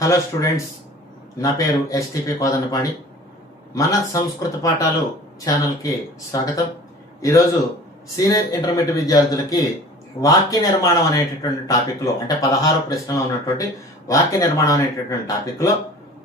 Hello students, నా పేరు STP Kodandapani. మన సంస్కృత పాఠాలు ఛానల్కి స్వాగతం. ఈరోజు సీనియర్ ఇంటర్మీడియట్ విద్యార్థులకి వాక్య నిర్మాణం అనేటటువంటి టాపిక్లో, అంటే 16 ప్రశ్నలో ఉన్నటువంటి వాక్య నిర్మాణం అనేటటువంటి టాపిక్లో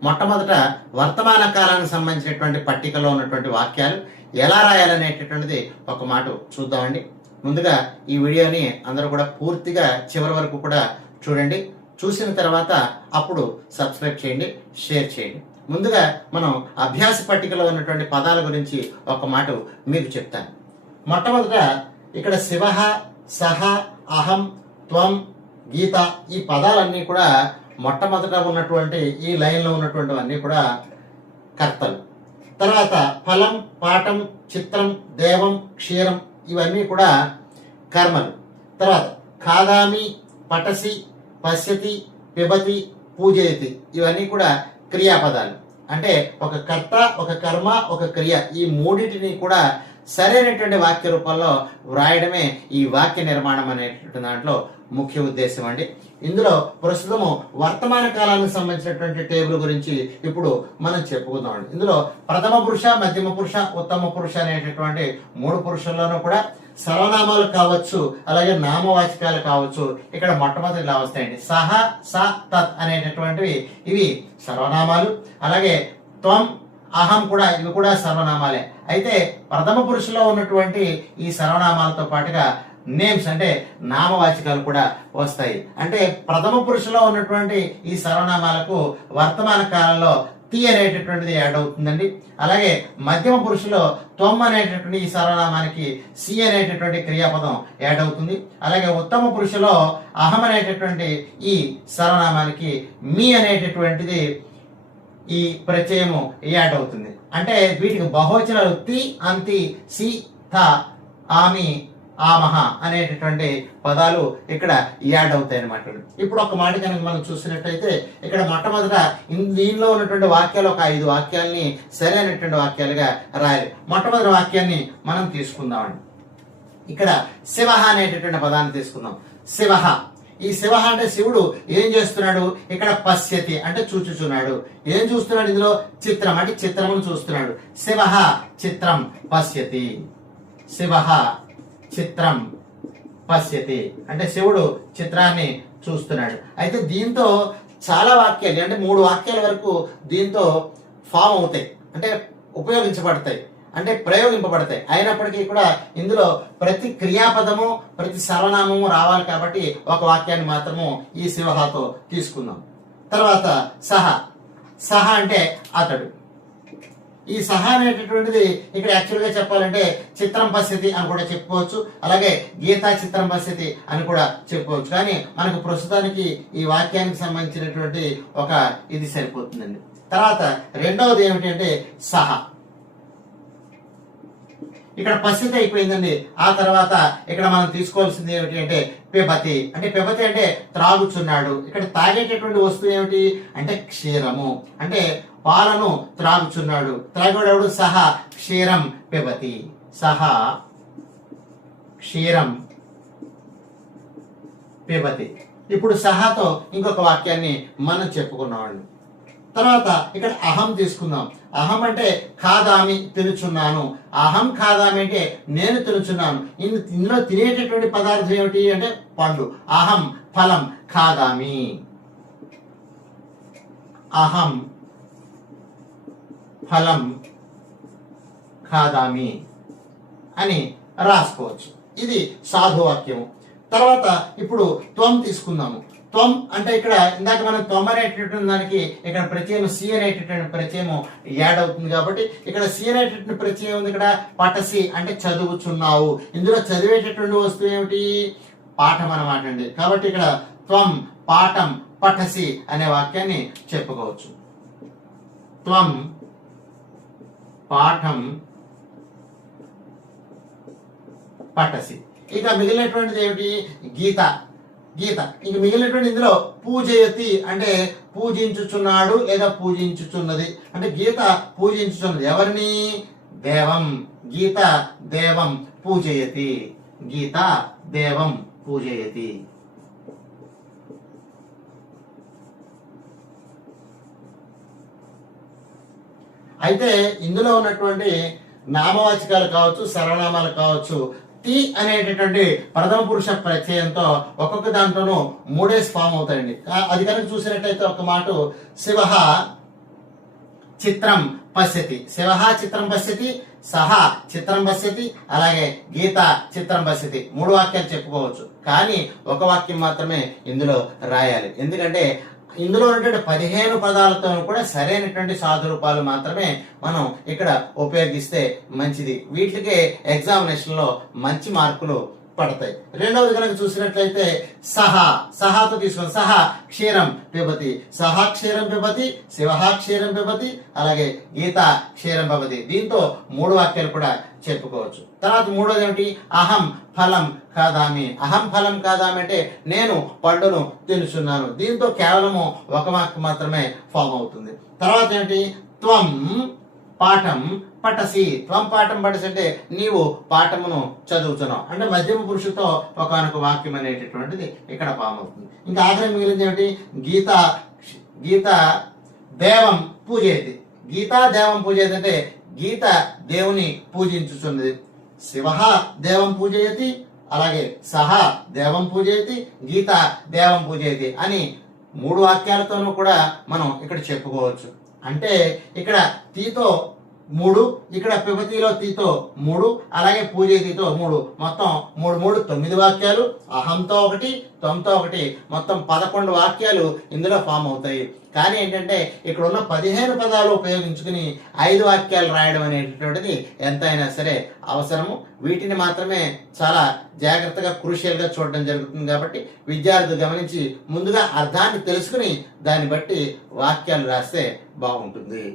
మొట్టమొదట వర్తమాన కాలానికి సంబంధించినటువంటి పట్టికలో ఉన్నటువంటి వాక్యాలు ఎలా రాయాలనేటటువంటిది ఒక మాట చూద్దామండి. ముందుగా ఈ వీడియోని అందరూ కూడా పూర్తిగా చివరి వరకు కూడా చూడండి. చూసిన తర్వాత అప్పుడు సబ్స్క్రైబ్ చేయండి, షేర్ చేయండి. ముందుగా మనం అభ్యాస పట్టికలో ఉన్నటువంటి పదాల గురించి ఒక మాట మీకు చెప్తాను. మొట్టమొదట ఇక్కడ శివ, సహ, అహం, త్వం, గీత ఈ పదాలన్నీ కూడా మొట్టమొదట ఉన్నటువంటి ఈ లైన్లో ఉన్నటువంటివన్నీ కూడా కర్తలు. తర్వాత ఫలం, పాఠం, చిత్రం, దేవం, క్షీరం ఇవన్నీ కూడా కర్మలు. తర్వాత ఖాదామి, పటసి, పశ్యతి, పిబతి, పూజయతి ఇవన్నీ కూడా క్రియాపదాలు. అంటే ఒక కర్త, ఒక కర్మ, ఒక క్రియ ఈ మూడింటిని కూడా సరైనటువంటి వాక్య రూపంలో వ్రాయడమే ఈ వాక్య నిర్మాణం అనేటువంటి దాంట్లో ముఖ్య ఉద్దేశం అండి. ఇందులో ప్రస్తుతము వర్తమాన కాలానికి సంబంధించినటువంటి టేబుల్ గురించి ఇప్పుడు మనం చెప్పుకుందాం. ఇందులో ప్రథమ పురుష, మధ్యమ పురుష, ఉత్తమ పురుష అనేటటువంటి 3 పురుషుల్లోనూ కూడా సర్వనామాలు కావచ్చు, అలాగే నామవాచకాలు కావచ్చు. ఇక్కడ మొట్టమొదటి ఇలా వస్తాయండి. సహ, స, తత్ అనేటటువంటివి ఇవి సర్వనామాలు. అలాగే త్వం, అహం కూడా ఇవి కూడా సర్వనామాలే. అయితే ప్రథమ పురుషులో ఉన్నటువంటి ఈ సర్వనామాలతో పాటుగా నేమ్స్ అంటే నామవాచకాలు కూడా వస్తాయి. అంటే ప్రథమ పురుషులో ఉన్నటువంటి ఈ సర్వనామాలకు వర్తమాన కాలంలో తి అనేటటువంటిది యాడ్ అవుతుందండి. అలాగే మధ్యమ పురుషులో త్వం అనేటటువంటి ఈ సర్వనామానికి సి అనేటటువంటి క్రియాపదం యాడ్ అవుతుంది. అలాగే ఉత్తమ పురుషులో అహం అనేటటువంటి ఈ సర్వనామానికి మీ అనేటటువంటిది ఈ ప్రత్యయము యాడ్ అవుతుంది. అంటే వీటికి బహువచనాలు తి, అంతి, సి, థ, ఆమి, ఆమహ అనేటటువంటి పదాలు ఇక్కడ యాడ్ అవుతాయి అన్నమాట. ఇప్పుడు ఒక మాట కనుక మనం చూసినట్టయితే ఇక్కడ మొట్టమొదట దీనిలో ఉన్నటువంటి వాక్యాలు ఒక 5 వాక్యాలని సరైనటువంటి వాక్యాలుగా రాయాలి. మొట్టమొదటి వాక్యాన్ని మనం తీసుకుందామండి. ఇక్కడ శివ అనేటటువంటి పదాన్ని తీసుకుందాం. శివ, ఈ శివ అంటే శివుడు ఏం చేస్తున్నాడు? ఇక్కడ పశ్యతి అంటే చూచుచున్నాడు. ఏం చూస్తున్నాడు? ఇందులో చిత్రం అంటే చిత్రమును చూస్తున్నాడు. శివ చిత్రం పశ్యతి. శివ చిత్రం పశ్యతి అంటే శివుడు చిత్రాన్ని చూస్తున్నాడు. అయితే దీంతో చాలా వాక్యాలు అంటే 3 వాక్యాల వరకు దీంతో ఫామ్ అవుతాయి, అంటే ఉపయోగించబడతాయి, అంటే ప్రయోగింపబడతాయి. అయినప్పటికీ కూడా ఇందులో ప్రతి క్రియాపదము, ప్రతి సర్వనామము రావాలి కాబట్టి ఒక వాక్యాన్ని మాత్రము ఈ శివహతో తీసుకుందాం. తర్వాత సహ, సహ అంటే అతడు. ఈ సహ అనేటటువంటిది ఇక్కడ యాక్చువల్గా చెప్పాలంటే చిత్రం పశ్యతి అని కూడా చెప్పుకోవచ్చు, అలాగే గీతా చిత్రం పశ్యతి అని కూడా చెప్పుకోవచ్చు. కానీ మనకు ప్రస్తుతానికి ఈ వాక్యానికి సంబంధించినటువంటి ఒక ఇది సరిపోతుందండి. తర్వాత రెండవది ఏమిటి అంటే సహ. ఇక్కడ పశ్యతి అయిపోయిందండి. ఆ తర్వాత ఇక్కడ మనం తీసుకోవాల్సింది ఏమిటి అంటే పిబతి. అంటే పిబతి అంటే త్రాగుచున్నాడు. ఇక్కడ తాగేటటువంటి వస్తువు ఏమిటి అంటే క్షీరము, అంటే పాలను త్రాగుచున్నాడు. త్రాగేవాడు సహ క్షీరం పిబతి. సహ క్షీరం పిబతి. ఇప్పుడు సహతో ఇంకొక వాక్యాన్ని మనం చెప్పుకున్నామండి. తర్వాత ఇక్కడ అహం తీసుకుందాం. అహం అంటే ఖాదామి తినుచున్నాను. అహం ఖాదామి అంటే నేను తినుచున్నాను. ఇందులో తినేటటువంటి పదార్థం ఏమిటి అంటే పండు. అహం ఫలం ఖాదామి. అహం ఫలం ఖాదామి అని రాసుకోవచ్చు. ఇది సాధువాక్యము. తర్వాత ఇప్పుడు త్వం తీసుకుందాము. త్వం అంటే ఇక్కడ ఇందాక మనం త్వం అనేటటువంటి దానికి ఇక్కడ ప్రత్యయం సి అనేటటువంటి ప్రత్యయము యాడ్ అవుతుంది కాబట్టి ఇక్కడ సి అనేటటువంటి ప్రత్యయం ఉంది. ఇక్కడ పటసి అంటే చదువుచున్నావు. ఇందులో చదివేటటువంటి వస్తువు ఏమిటి? పాఠం అన్నమాట అండి. కాబట్టి ఇక్కడ త్వం పాఠం పఠసి అనే వాక్యాన్ని చెప్పుకోవచ్చు. త్వం పాఠం పఠసి. ఇక మిగిలినటువంటిది ఏమిటి? గీత. గీత ఇంక మిగిలినటువంటి ఇందులో పూజయతి అంటే పూజించుచున్నాడు లేదా పూజించుచున్నది. అంటే గీత పూజించుచున్నది ఎవరిని? దేవం. గీత దేవం పూజయతి. గీత దేవం పూజయతి. అయితే ఇందులో ఉన్నటువంటి నామవాచకాలు కావచ్చు, సర్వనామాలు కావచ్చు, తి అనేటటువంటి ప్రథమ పురుష ప్రత్యయంతో ఒక్కొక్క దాంట్లోనూ మూడేసి ఫామ్ అవుతాయండి. అది కనుక చూసినట్లయితే ఒక మాట శివ చిత్రం పశ్యతి, శివ చిత్రం పశ్యతి, సహ చిత్రం పశ్యతి, అలాగే గీత చిత్రం పశ్యతి. 3 వాక్యాలు చెప్పుకోవచ్చు, కానీ ఒక వాక్యం మాత్రమే ఇందులో రాయాలి. ఎందుకంటే ఇందులో ఉన్నటువంటి 15 పదాలతో కూడా సరైనటువంటి సాధు రూపాలు మాత్రమే మనం ఇక్కడ ఉపయోగిస్తే మంచిది. వీటికి ఎగ్జామినేషన్ లో మంచి మార్కులు పడతాయి. రెండవది కనుక చూసినట్లయితే సహాతో తీసుకుని సహా క్షీరం పిబతి, సహా క్షీరం పిబతి, శివ క్షీరం పిబతి, అలాగే గీత క్షీరం పిబతి. దీంతో 3 వాక్యాలు కూడా చెప్పుకోవచ్చు. తర్వాత మూడోది ఏమిటి? అహం ఫలం కాదామి. అహం ఫలం కాదామి అంటే నేను పండును తినుచున్నాను. దీంతో కేవలము ఒక వాక్యం మాత్రమే ఫామ్ అవుతుంది. తర్వాత ఏంటి? త్వం పాఠం పటసి, త్వం పాఠం పటసి అంటే నీవు పాఠమును చదువుతున్నావు అంటే మధ్యమ పురుషుతో ఒకనొక వాక్యం అనేటటువంటిది ఇక్కడ ఫామ్ అవుతుంది. ఇంకా ఆఖరి మిగిలింది ఏమిటి? గీత దేవం పూజేది. గీతా దేవం పూజేది అంటే గీత దేవుని పూజించుచున్నది. శివ దేవం పూజయతి, అలాగే సహ దేవం పూజయతి, గీత దేవం పూజయతి అని 3 వాక్యాలతోనూ కూడా మనం ఇక్కడ చెప్పుకోవచ్చు. అంటే ఇక్కడ తీతో 3, ఇక్కడ పిబతిలో తీతో 3, అలాగే పూజేతితో 3, మొత్తం 3 9 వాక్యాలు. అహంతో 1, త్వంతో 1, మొత్తం 11 వాక్యాలు ఇందులో ఫామ్ అవుతాయి. కానీ ఏంటంటే ఇక్కడ ఉన్న 15 పదాలు ఉపయోగించుకుని 5 వాక్యాలు రాయడం అనేటటువంటిది ఎంతైనా సరే అవసరము. వీటిని మాత్రమే చాలా జాగ్రత్తగా క్రూషియల్ గా చూడడం జరుగుతుంది. కాబట్టి విద్యార్థులు గమనించి ముందుగా అర్థాన్ని తెలుసుకుని దాన్ని బట్టి వాక్యాలు రాస్తే బాగుంటుంది.